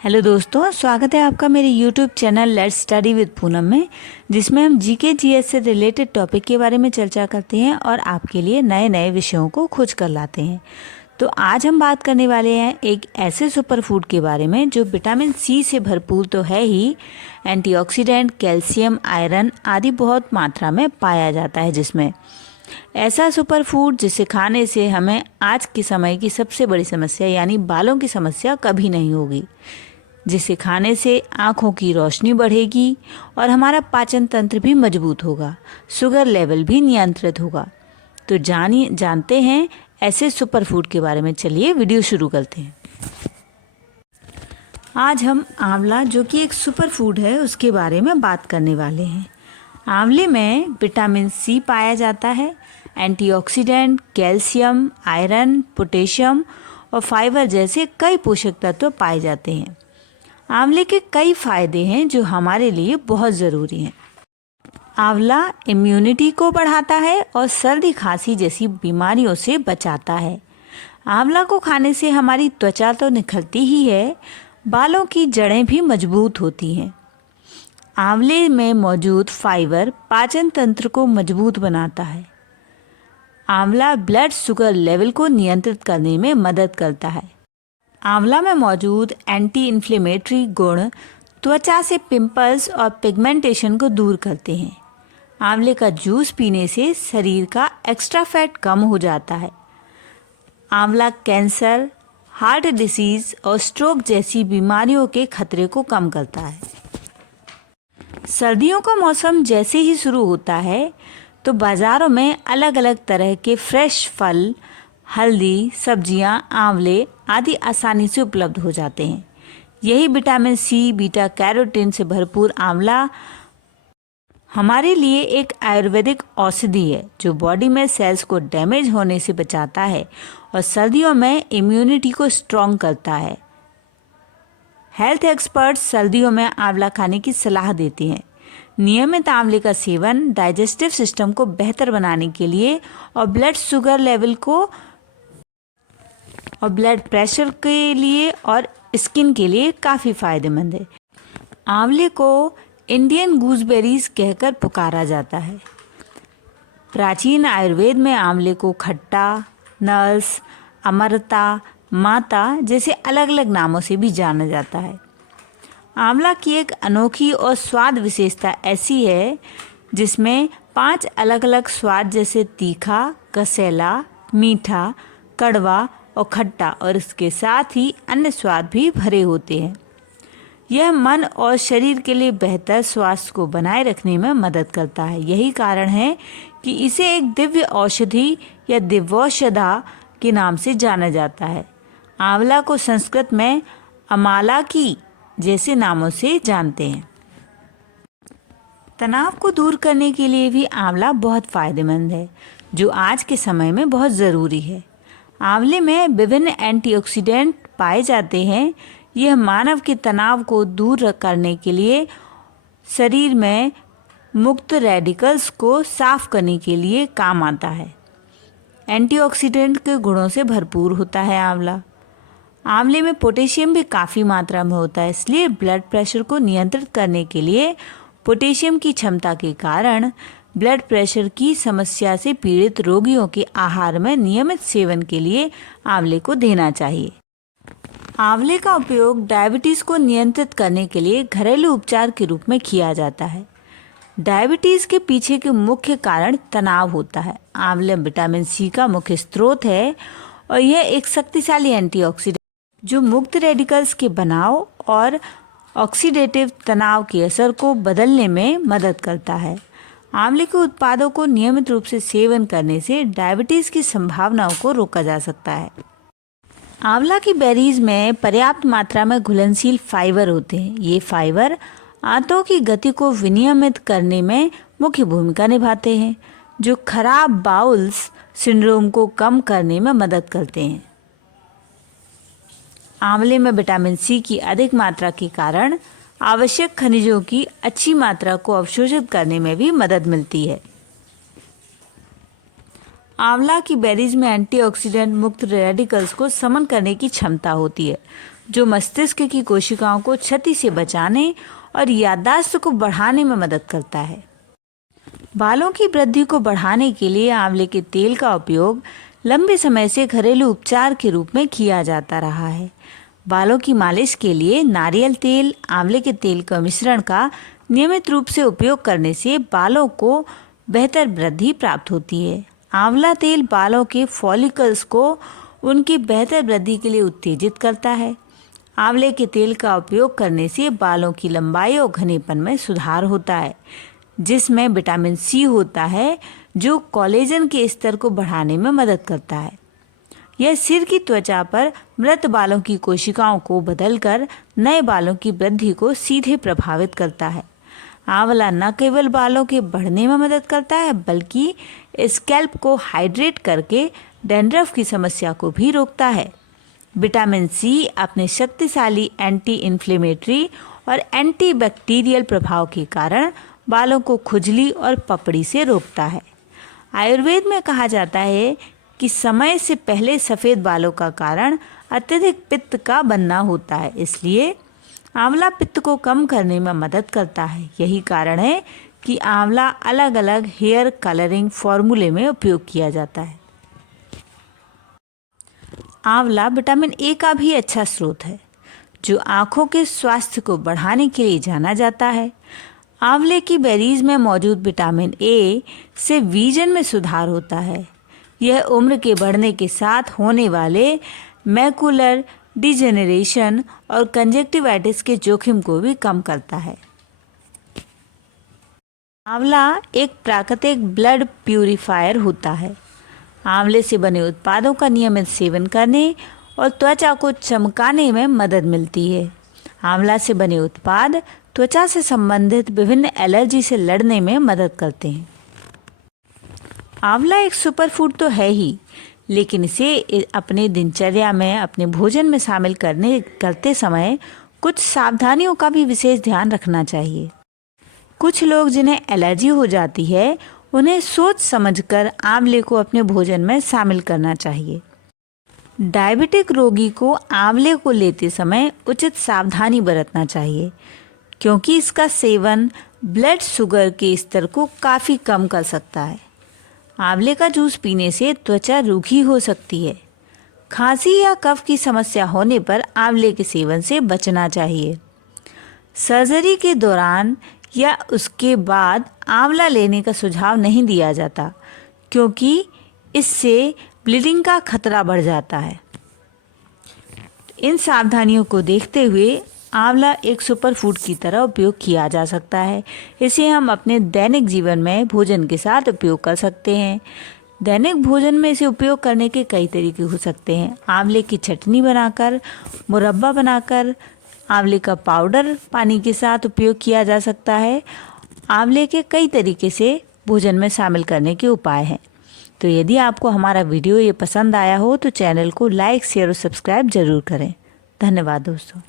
Hello दोस्तों, स्वागत है आपका मेरे YouTube channel let's study with Poonam में, जिसमें हम जीके जीएस से रिलेटेड टॉपिक के बारे में चर्चा करते हैं और आपके लिए नए नए विषयों को खोज कर लाते हैं। तो आज हम बात करने वाले हैं एक ऐसे सुपर फूड के बारे में जो विटामिन सी से भरपूर तो है ही, एंटीऑक्सीडेंट, कैल्शियम, आयरन आदि बहुत मात्रा में पाया जाता है। जिसमें ऐसा सुपर फूड जिसे खाने से हमें आज के समय की सबसे बड़ी समस्या यानी बालों की समस्या कभी नहीं होगी, जिसे खाने से आँखों की रोशनी बढ़ेगी और हमारा पाचन तंत्र भी मजबूत होगा, शुगर लेवल भी नियंत्रित होगा। तो जानते हैं ऐसे सुपर फूड के बारे में। चलिए वीडियो शुरू करते हैं। आज हम आंवला, जो कि एक सुपर फूड है, उसके बारे में बात करने वाले हैं। आंवले में विटामिन सी पाया जाता है, एंटीऑक्सीडेंट, कैल्शियम, आयरन, पोटेशियम और फाइबर जैसे कई पोषक तत्व पाए जाते हैं। आंवले के कई फायदे हैं जो हमारे लिए बहुत ज़रूरी हैं। आंवला इम्यूनिटी को बढ़ाता है और सर्दी खांसी जैसी बीमारियों से बचाता है। आंवला को खाने से हमारी त्वचा तो निखरती ही है, बालों की जड़ें भी मजबूत होती हैं। आंवले में मौजूद फाइबर पाचन तंत्र को मजबूत बनाता है। आंवला ब्लड शुगर लेवल को नियंत्रित करने में मदद करता है। आंवला में मौजूद एंटी इन्फ्लेमेटरी गुण त्वचा से पिंपल्स और पिगमेंटेशन को दूर करते हैं। आंवले का जूस पीने से शरीर का एक्स्ट्रा फैट कम हो जाता है। आंवला कैंसर, हार्ट डिसीज और स्ट्रोक जैसी बीमारियों के खतरे को कम करता है। सर्दियों का मौसम जैसे ही शुरू होता है तो बाज़ारों में अलग अलग तरह के फ्रेश फल, हल्दी, सब्जियां, आंवले आदि आसानी से उपलब्ध हो जाते हैं। यही विटामिन सी, बीटा कैरोटीन से भरपूर आंवला हमारे लिए एक आयुर्वेदिक औषधि है जो बॉडी में सेल्स को डैमेज होने से बचाता है और सर्दियों में इम्यूनिटी को स्ट्रॉन्ग करता है। हेल्थ एक्सपर्ट्स सर्दियों में आंवला खाने की सलाह देते हैं। नियमित आंवले का सेवन डाइजेस्टिव सिस्टम को बेहतर बनाने के लिए और ब्लड शुगर लेवल को और ब्लड प्रेशर के लिए और स्किन के लिए काफ़ी फायदेमंद है। आंवले को इंडियन गूसबेरीज कहकर पुकारा जाता है। प्राचीन आयुर्वेद में आंवले को खट्टा, नर्स, अमरता, माता जैसे अलग अलग नामों से भी जाना जाता है। आंवला की एक अनोखी और स्वाद विशेषता ऐसी है जिसमें 5 अलग अलग स्वाद जैसे तीखा, कसैला, मीठा, कड़वा और खट्टा और इसके साथ ही अन्य स्वाद भी भरे होते हैं। यह मन और शरीर के लिए बेहतर स्वास्थ्य को बनाए रखने में मदद करता है। यही कारण है कि इसे एक दिव्य औषधि या दिव्यौषधा के नाम से जाना जाता है। आंवला को संस्कृत में अमाला की जैसे नामों से जानते हैं। तनाव को दूर करने के लिए भी आंवला बहुत फायदेमंद है, जो आज के समय में बहुत ज़रूरी है। आंवले में विभिन्न एंटीऑक्सीडेंट पाए जाते हैं। यह मानव के तनाव को दूर करने के लिए, शरीर में मुक्त रेडिकल्स को साफ करने के लिए काम आता है। एंटीऑक्सीडेंट के गुणों से भरपूर होता है आंवला। आंवले में पोटेशियम भी काफ़ी मात्रा में होता है, इसलिए ब्लड प्रेशर को नियंत्रित करने के लिए पोटेशियम की क्षमता के कारण ब्लड प्रेशर की समस्या से पीड़ित रोगियों के आहार में नियमित सेवन के लिए आंवले को देना चाहिए। आंवले का उपयोग डायबिटीज़ को नियंत्रित करने के लिए घरेलू उपचार के रूप में किया जाता है। डायबिटीज़ के पीछे के मुख्य कारण तनाव होता है। आंवले विटामिन सी का मुख्य स्रोत है और यह एक शक्तिशाली एंटीऑक्सीडेंट जो मुक्त रेडिकल्स के बनाव और ऑक्सीडेटिव तनाव के असर को बदलने में मदद करता है। आंवले के उत्पादों को नियमित रूप से सेवन करने से डायबिटीज़ की संभावनाओं को रोका जा सकता है। आंवला की बेरीज में पर्याप्त मात्रा में घुलनशील फाइबर होते हैं। ये फाइबर आंतों की गति को विनियमित करने में मुख्य भूमिका निभाते हैं, जो खराब बाउल्स सिंड्रोम को कम करने में मदद करते हैं। आंवले में विटामिन सी की अधिक मात्रा के कारण आवश्यक खनिजों की अच्छी मात्रा को अवशोषित करने में भी मदद मिलती है। आंवला की बेरीज में एंटीऑक्सीडेंट मुक्त रेडिकल्स को समन करने की क्षमता होती है, जो मस्तिष्क की कोशिकाओं को क्षति से बचाने और याददाश्त को बढ़ाने में मदद करता है। बालों की वृद्धि को बढ़ाने के लिए आंवले के तेल का उपयोग लंबे समय से घरेलू उपचार के रूप में किया जाता रहा है। बालों की मालिश के लिए नारियल तेल, आंवले के तेल का मिश्रण का नियमित रूप से उपयोग करने से बालों को बेहतर वृद्धि प्राप्त होती है। आंवला तेल बालों के फॉलिकल्स को उनकी बेहतर वृद्धि के लिए उत्तेजित करता है। आंवले के तेल का उपयोग करने से बालों की लंबाई और घनेपन में सुधार होता है, जिसमें विटामिन सी होता है जो कोलेजन के स्तर को बढ़ाने में मदद करता है। यह सिर की त्वचा पर मृत बालों की कोशिकाओं को बदलकर नए बालों की वृद्धि को सीधे प्रभावित करता है। आंवला न केवल बालों के बढ़ने में मदद करता है बल्कि स्कैल्प को हाइड्रेट करके डैंड्रफ की समस्या को भी रोकता है। विटामिन सी अपने शक्तिशाली एंटी इन्फ्लेमेटरी और एंटीबैक्टीरियल प्रभाव के कारण बालों को खुजली और पपड़ी से रोकता है। आयुर्वेद में कहा जाता है कि समय से पहले सफ़ेद बालों का कारण अत्यधिक पित्त का बनना होता है, इसलिए आंवला पित्त को कम करने में मदद करता है। यही कारण है कि आंवला अलग अलग हेयर कलरिंग फॉर्मूले में उपयोग किया जाता है। आंवला विटामिन ए का भी अच्छा स्रोत है, जो आँखों के स्वास्थ्य को बढ़ाने के लिए जाना जाता है। आंवले की बेरीज में मौजूद विटामिन ए से विजन में सुधार होता है। यह उम्र के बढ़ने के साथ होने वाले मैकुलर डिजेनरेशन और कंजक्टिवाइटिस के जोखिम को भी कम करता है। आंवला एक प्राकृतिक ब्लड प्यूरिफायर होता है। आंवले से बने उत्पादों का नियमित सेवन करने और त्वचा को चमकाने में मदद मिलती है। आंवला से बने उत्पाद त्वचा से संबंधित विभिन्न एलर्जी से लड़ने में मदद करते हैं। आंवला एक सुपरफूड तो है ही, लेकिन इसे अपने दिनचर्या में, अपने भोजन में शामिल करते समय कुछ सावधानियों का भी विशेष ध्यान रखना चाहिए। कुछ लोग जिन्हें एलर्जी हो जाती है, उन्हें सोच समझकर आंवले को अपने भोजन में शामिल करना चाहिए। डायबिटिक रोगी को आंवले को लेते समय उचित सावधानी बरतना चाहिए, क्योंकि इसका सेवन ब्लड शुगर के स्तर को काफ़ी कम कर सकता है। आंवले का जूस पीने से त्वचा रूखी हो सकती है। खांसी या कफ की समस्या होने पर आंवले के सेवन से बचना चाहिए। सर्जरी के दौरान या उसके बाद आंवला लेने का सुझाव नहीं दिया जाता, क्योंकि इससे ब्लीडिंग का खतरा बढ़ जाता है। इन सावधानियों को देखते हुए आंवला एक सुपरफूड की तरह उपयोग किया जा सकता है। इसे हम अपने दैनिक जीवन में भोजन के साथ उपयोग कर सकते हैं। दैनिक भोजन में इसे उपयोग करने के कई तरीके हो सकते हैं। आंवले की चटनी बनाकर, मुरब्बा बनाकर, आंवले का पाउडर पानी के साथ उपयोग किया जा सकता है। आंवले के कई तरीके से भोजन में शामिल करने के उपाय हैं। तो यदि आपको हमारा वीडियो ये पसंद आया हो तो चैनल को लाइक, शेयर और सब्सक्राइब ज़रूर करें। धन्यवाद दोस्तों।